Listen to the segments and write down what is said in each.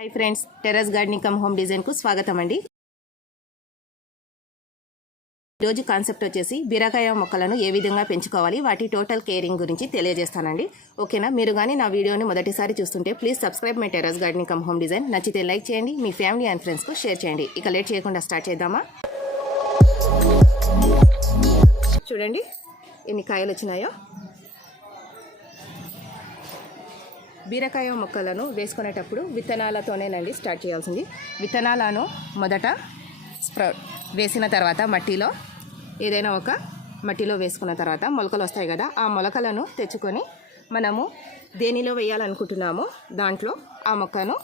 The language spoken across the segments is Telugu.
Hi friends, terrace gardening come home డిజైన్కు స్వాగతం అండి. ఈరోజు కాన్సెప్ట్ వచ్చేసి బీరకాయ మొక్కలను ఏ విధంగా పెంచుకోవాలి, వాటి టోటల్ కేరింగ్ గురించి తెలియజేస్తానండి. ఓకేనా? మీరు కానీ నా వీడియోని మొదటిసారి చూస్తుంటే please subscribe my terrace gardening come home design. నచ్చితే లైక్ చేయండి, మీ ఫ్యామిలీ అండ్ ఫ్రెండ్స్కు షేర్ చేయండి. ఇక లేట్ చేయకుండా స్టార్ట్ చేద్దామా? చూడండి ఎన్ని కాయలు వచ్చినాయో. బీరకాయ మొక్కలను వేసుకునేటప్పుడు విత్తనాలతోనేనండి స్టార్ట్ చేయాల్సింది. విత్తనాలను మొదట స్ప్రౌట్ వేసిన తర్వాత ఏదైనా ఒక మట్టిలో వేసుకున్న తర్వాత మొలకలు వస్తాయి కదా, ఆ మొలకలను తెచ్చుకొని మనము దేనిలో వేయాలనుకుంటున్నామో దాంట్లో ఆ మొక్కను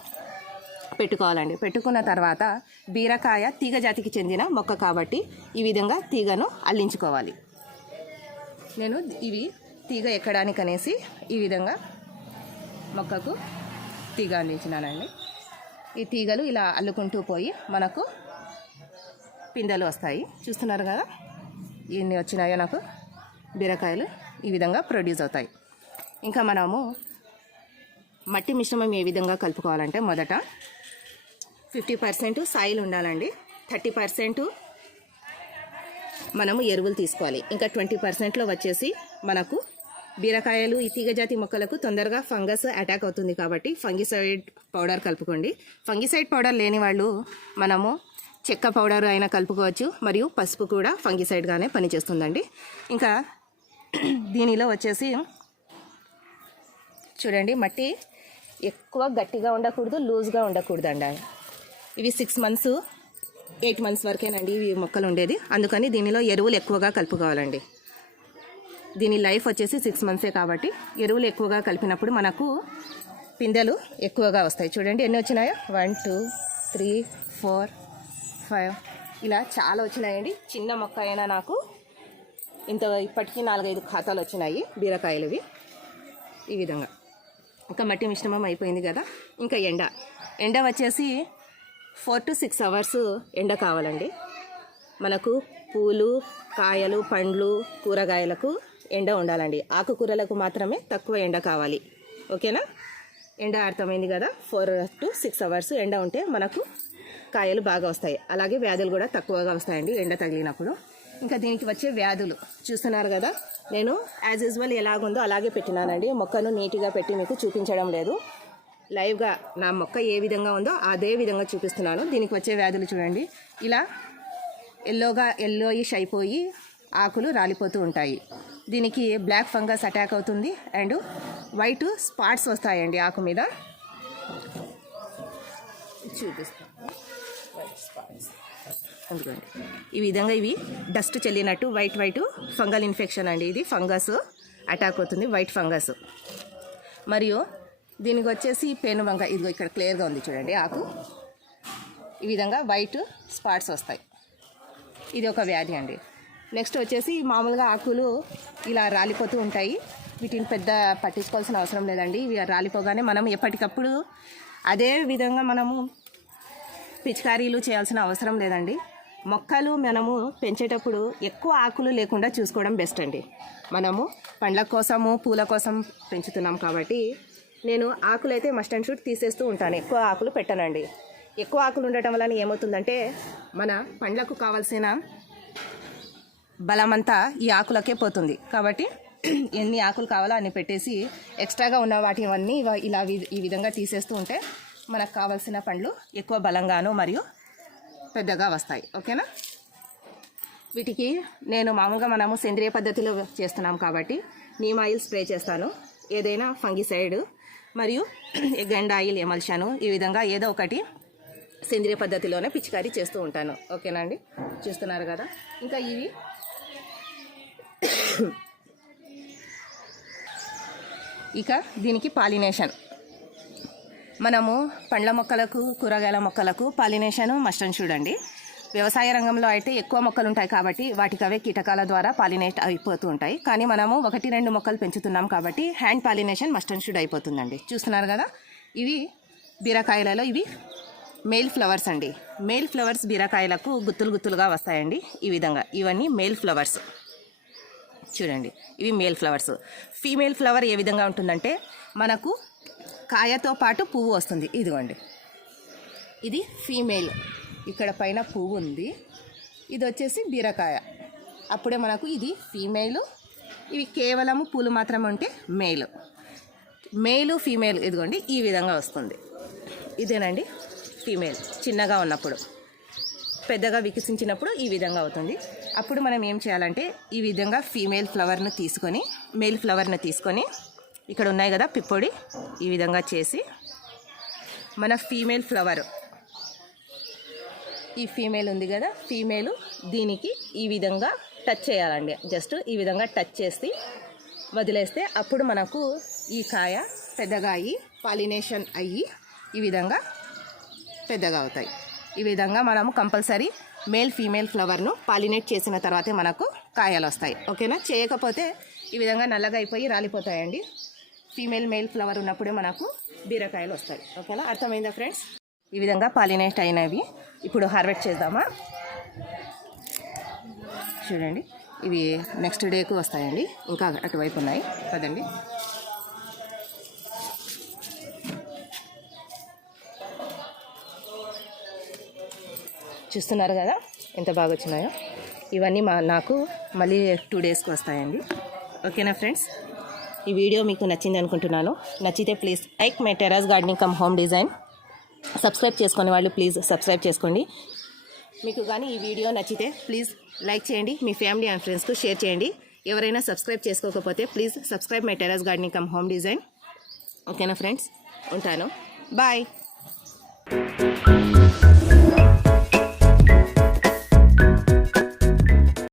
పెట్టుకోవాలండి. పెట్టుకున్న తర్వాత బీరకాయ తీగ జాతికి చెందిన మొక్క కాబట్టి ఈ విధంగా తీగను అల్లించుకోవాలి. నేను ఇవి తీగ ఎక్కడానికి అనేసి ఈ విధంగా మొక్కకు తీగ అందించినానండి. ఈ తీగలు ఇలా అల్లుకుంటూ పోయి మనకు పిందెలు వస్తాయి. చూస్తున్నారు కదా ఎన్ని వచ్చినాయో నాకు బీరకాయలు ఈ విధంగా ప్రొడ్యూస్ అవుతాయి. ఇంకా మనము మట్టి మిశ్రమం ఏ విధంగా కలుపుకోవాలంటే మొదట 50% సాయిల్ ఉండాలండి, 30% మనము ఎరువులు తీసుకోవాలి. ఇంకా 20%లో వచ్చేసి మనకు బీరకాయలు ఈ తీగజాతి మొక్కలకు తొందరగా ఫంగస్ అటాక్ అవుతుంది కాబట్టి ఫంగిసైడ్ పౌడర్ కలుపుకోండి. ఫంగిసైడ్ పౌడర్ లేని వాళ్ళు మనము చెక్క పౌడర్ అయినా కలుపుకోవచ్చు, మరియు పసుపు కూడా ఫంగిసైడ్గానే పనిచేస్తుందండి. ఇంకా దీనిలో వచ్చేసి చూడండి, మట్టి ఎక్కువ గట్టిగా ఉండకూడదు, లూజ్గా ఉండకూడదు అండి. ఇవి 6 months 8 months వరకేనండి ఇవి మొక్కలు ఉండేది. అందుకని దీనిలో ఎరువులు ఎక్కువగా కలుపుకోవాలండి. దీని లైఫ్ వచ్చేసి 6 months కాబట్టి ఎరువులు ఎక్కువగా కలిపినప్పుడు మనకు పిందెలు ఎక్కువగా వస్తాయి. చూడండి ఎన్ని వచ్చినాయో, 1 2 3 4 5 ఇలా చాలా వచ్చినాయండి. చిన్న మొక్క అయినా నాకు ఇప్పటికీ 4-5 ఖాతాలు వచ్చినాయి బీరకాయలు ఇవి. ఈ విధంగా ఇంకా మట్టి మిశ్రమం అయిపోయింది కదా. ఇంకా ఎండ వచ్చేసి 4 to 6 hours ఎండ కావాలండి. మనకు పూలు, కాయలు, పండ్లు, కూరగాయలకు ఎండ ఉండాలండి. ఆకుకూరలకు మాత్రమే తక్కువ ఎండ కావాలి. ఓకేనా? ఎండ అర్థమైంది కదా. 4 to 6 hours ఎండ ఉంటే మనకు కాయలు బాగా వస్తాయి. అలాగే వ్యాధులు కూడా తక్కువగా వస్తాయండి ఎండ తగిలినప్పుడు. ఇంకా దీనికి వచ్చే వ్యాధులు చూస్తున్నారు కదా, నేను యాజ్ యూజువల్ ఎలాగుందో అలాగే పెట్టినానండి. మొక్కను నీట్గా పెట్టి మీకు చూపించడం లేదు, లైవ్గా నా మొక్క ఏ విధంగా ఉందో అదే విధంగా చూపిస్తున్నాను. దీనికి వచ్చే వ్యాధులు చూడండి, ఇలా ఎల్లోయిష్ అయిపోయి ఆకులు రాలిపోతూ ఉంటాయి. దీనికి బ్లాక్ ఫంగస్ అటాక్ అవుతుంది అండ్ వైట్ స్పాట్స్ వస్తాయండి ఆకు మీద. చూపిస్తాను అందుకండి ఈ విధంగా ఇవి డస్ట్ చెల్లినట్టు వైట్ ఫంగల్ ఇన్ఫెక్షన్ అండి. ఇది ఫంగస్ అటాక్ అవుతుంది, వైట్ ఫంగస్. మరియు దీనికి వచ్చేసి పేనుబంక, ఇదిగో ఇక్కడ క్లియర్గా ఉంది చూడండి ఆకు. ఈ విధంగా వైట్ స్పాట్స్ వస్తాయి, ఇది ఒక వ్యాధి అండి. నెక్స్ట్ వచ్చేసి మామూలుగా ఆకులు ఇలా రాలిపోతూ ఉంటాయి. వీటిని పెద్ద పట్టించుకోవాల్సిన అవసరం లేదండి. ఇవి రాలిపోగానే మనం ఎప్పటికప్పుడు అదే విధంగా మనము పిచికారీలు చేయాల్సిన అవసరం లేదండి. మొక్కలు మనము పెంచేటప్పుడు ఎక్కువ ఆకులు లేకుండా చూసుకోవడం బెస్ట్ అండి. మనము పండ్ల కోసము, పూల కోసం పెంచుతున్నాం కాబట్టి నేను ఆకులు అయితే మస్ట్ అండ్ షుడ్ తీసేస్తూ ఉంటాను, ఎక్కువ ఆకులు పెట్టనండి. ఎక్కువ ఆకులు ఉండటం వలన ఏమవుతుందంటే మన పండ్లకు కావాల్సిన బలమంతా ఈ ఆకులకే పోతుంది. కాబట్టి ఎన్ని ఆకులు కావాలో అన్ని పెట్టేసి ఎక్స్ట్రాగా ఉన్న వాటివన్నీ ఇలా ఈ విధంగా తీసేస్తూ ఉంటే మనకు కావాల్సిన పండ్లు ఎక్కువ బలంగాను మరియు పెద్దగా వస్తాయి. ఓకేనా? వీటికి నేను మామూలుగా మనము సేంద్రియ పద్ధతిలో చేస్తున్నాం కాబట్టి నీమ్ ఆయిల్ స్ప్రే చేస్తాను, ఏదైనా ఫంగిసైడ్ మరియు గండ ఆయిల్ ఎమల్షాను, ఈ విధంగా ఏదో ఒకటి సేంద్రియ పద్ధతిలోనే పిచికారీ చేస్తూ ఉంటాను. ఓకేనా అండి? చూస్తున్నారు కదా. ఇంకా ఇవి ఇక దీనికి పాలినేషన్, మనము పండ్ల మొక్కలకు, కూరగాయల మొక్కలకు పాలినేషన్ మస్ట్ అండ్ షుడ్ అండి. వ్యవసాయ రంగంలో అయితే ఎక్కువ మొక్కలు ఉంటాయి కాబట్టి వాటికి అవే కీటకాల ద్వారా పాలినేట్ అయిపోతూ ఉంటాయి. కానీ మనము 1-2 మొక్కలు పెంచుతున్నాం కాబట్టి hand pollination must and should అయిపోతుందండి. చూస్తున్నారు కదా, ఇవి బీరకాయలలో ఇవి మేల్ ఫ్లవర్స్ అండి. మేల్ ఫ్లవర్స్ బీరకాయలకు గుత్తులుగా వస్తాయండి. ఈ విధంగా ఇవన్నీ మేల్ ఫ్లవర్స్. చూడండి ఇవి మేల్ ఫ్లవర్స్. ఫీమేల్ ఫ్లవర్ ఏ విధంగా ఉంటుందంటే మనకు కాయతో పాటు పువ్వు వస్తుంది. ఇదిగోండి ఇది ఫీమేల్, ఇక్కడ పైన పువ్వు ఉంది. ఇది వచ్చేసి బీరకాయ. అప్పుడే మనకు ఇది ఫీమేలు, ఇవి కేవలము పూలు మాత్రమే ఉంటే మేలు. మేలు ఫీమేల్ ఇదిగోండి ఈ విధంగా వస్తుంది. ఇదేనండి ఫీమేల్ చిన్నగా ఉన్నప్పుడు. పెద్దగా వికసించినప్పుడు ఈ విధంగా అవుతుంది. అప్పుడు మనం ఏం చేయాలంటే ఈ విధంగా ఫీమేల్ ఫ్లవర్ను తీసుకొని మేల్ ఫ్లవర్ను తీసుకొని ఇక్కడ ఉన్నాయి కదా పిప్పొడి, ఈ విధంగా చేసి మన ఫీమేల్ ఫ్లవర్, ఈ ఫీమేల్ ఉంది కదా ఫీమేలు, దీనికి ఈ విధంగా టచ్ చేయాలండి. జస్ట్ ఈ విధంగా టచ్ చేసి వదిలేస్తే అప్పుడు మనకు ఈ కాయ పెద్దగా అయ్యి పాలినేషన్ అయ్యి ఈ విధంగా పెద్దగా అవుతాయి. ఈ విధంగా మనము కంపల్సరీ మేల్ ఫీమేల్ ఫ్లవర్ను పాలినేట్ చేసిన తర్వాతే మనకు కాయలు వస్తాయి. ఓకేనా? చేయకపోతే ఈ విధంగా నల్లగా అయిపోయి రాలిపోతాయండి. ఫీమేల్ మేల్ ఫ్లవర్ ఉన్నప్పుడే మనకు బీరకాయలు వస్తాయి. ఓకేనా? అర్థమైందా ఫ్రెండ్స్? ఈ విధంగా పాలినేట్ అయినవి ఇప్పుడు హార్వెస్ట్ చేద్దామా? చూడండి, ఇవి నెక్స్ట్ డేకు వస్తాయండి. ఇంకా అటువైపు ఉన్నాయి కదండి. చూస్తున్నారు కదా ఎంత బాగా వచ్చినాయో. ఇవన్నీ నాకు మళ్ళీ 2 డేస్కి వస్తాయండి. ఓకేనా ఫ్రెండ్స్? ఈ వీడియో మీకు నచ్చింది అనుకుంటున్నాను. నచ్చితే please like my terrace gardening come home design. Subscribe చేసుకునే వాళ్ళు ప్లీజ్ సబ్స్క్రైబ్ చేసుకోండి. మీకు కానీ ఈ వీడియో నచ్చితే ప్లీజ్ లైక్ చేయండి, మీ ఫ్యామిలీ అండ్ ఫ్రెండ్స్కు షేర్ చేయండి. ఎవరైనా సబ్స్క్రైబ్ చేసుకోకపోతే please subscribe my terrace gardening come home design. ఓకేనా ఫ్రెండ్స్? ఉంటాను. బాయ్.